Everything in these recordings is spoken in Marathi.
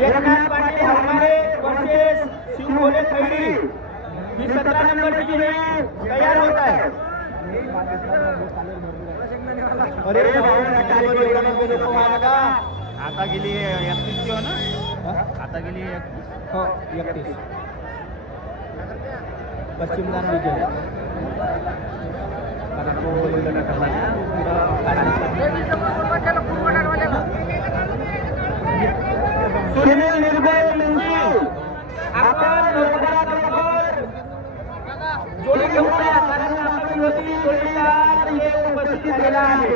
एकनाथ पाटील हमारे वर्सेस सिंगोले खैरी ही 17 नंबर की जोड़ी तैयार होता है। अरे आता गेली 31 हो ना, आता गेली हो 31 पश्चिम गाना विजय सुनील निर्भय आपण जोडी घेऊया, कारण आपली होती जोडीदार हे उपस्थित झालेला आहे।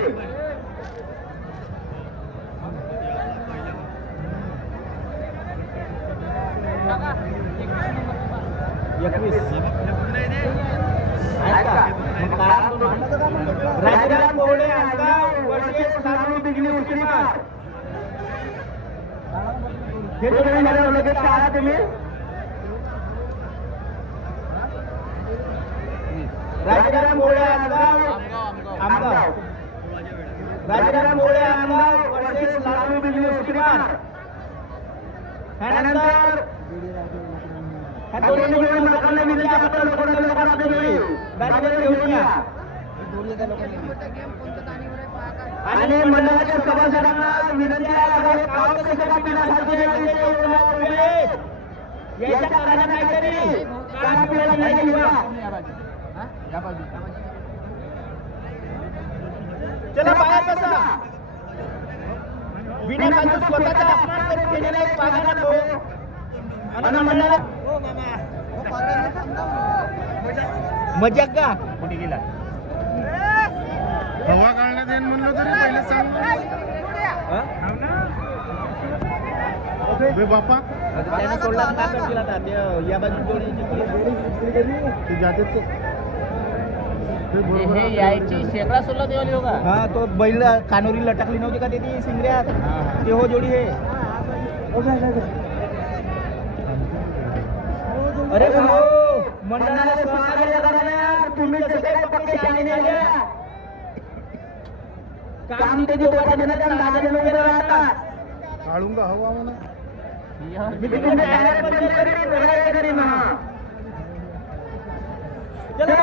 राजाराम कोवळे आसगाव वर्सेस नागपूर बिजली उस्मानाबाद हे जोडी मला लगेच आहात तुम्ही। राजाराम कोवळे आसगाव आमगाव, राजाराम कोवळे आसगाव वर्सेस नागपूर बिजली उस्मानाबाद। त्यानंतर ह्या दोन्ही जोडी लोकांना विनंती आहे, आपण लोकांना जोडी बॅटमध्ये घेऊन या आणि मंडळाच्या सभासदांना विनंती आहे, गाव कसं काय पिण्यासाठी याच्या कारणा काहीतरी काम पिण्याला नाही किंवा चला बाहेर कसा बिना बाजू स्वतःचा अपमान करून केलेला एक पागा नको आणि मंडळाला मजाक का कुठे गेला हवा काढण्यात येईल म्हणलं तरी पहिले सांग बापा त्याने सोडला का केला या बाजू जोडी ते जाते तो हे यायची शेकडा सोडला देवाली होगा। हा तो बैल कानोरी लटकली नव्हती का ती सिंगऱ्यात ते हो जोडी हे। अरे भाऊ मंडळाला सहकार्य करण्यात तुम्ही कसं काय पक्षी आले आल्या काम ते देवाच्या दिनाच्या नादाने वगैरे राहतात काढूंगा हवा म्हणा मी तुम्ही तयार पण करी ना चला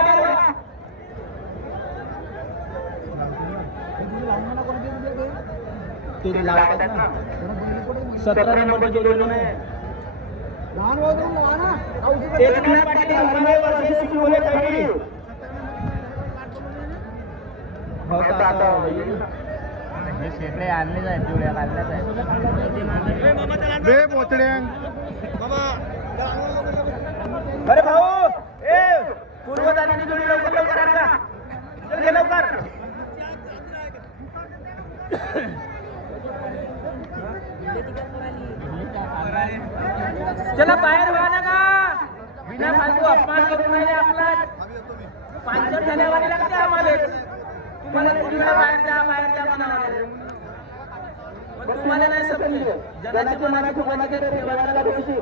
ते लावतात ना 17 नंबर जोडलो नाही एकनाथ पाटील हमारे वर्सेस सिंगोले खैरी होता हे शेकडे आणले जाय जोड्या काढल्या जाय बे पोचड्या अरे भाऊ ए पूर्वदानी जोडी लवकर लवकर आणा चल घे लवकर चला बाहेर व्हा ना का बिना फालतू अपमान करून राहिले आपला पांचट झाल्यावर लागते आम्हाला तुम्हाला पुढीला बाहेर जा म्हणाले पण तुम्हाला नाही समजले जगाची कोणाची कोणाची बघायला बघायची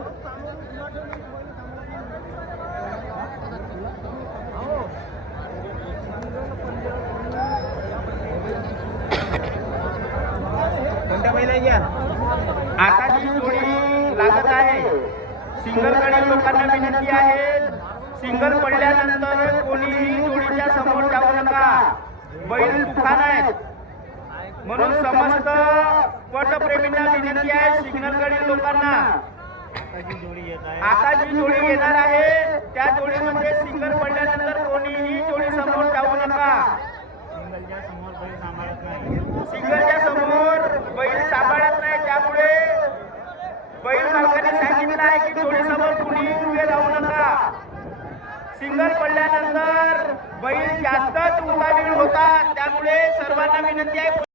कोणत्या महिला घ्या आता जी जोडी लागत आहे सिंगल कडे लोकांना विनंती आहे सिंगल पडल्यानंतर कोणीही जोडीच्या समोर जाऊ नका बैल दुकान आहेत म्हणून समस्त पटप्रेमींना विनंती आहे सिंगल कडे लोकांना आता जी जोडी येणार आहे त्या जोडीमध्ये सिंगल पडल्यानंतर कोणीही जोडी समोर जाऊ नका सिंगलच्या समोर बैल सांभाळत नाही त्यामुळे बैल मालकाने सांगितलं आहे की जोडी समोर कुणी उभे राहू नका सिंगल पडल्यानंतर बैल जास्तच उतावीळ होता त्यामुळे सर्वांना विनंती आहे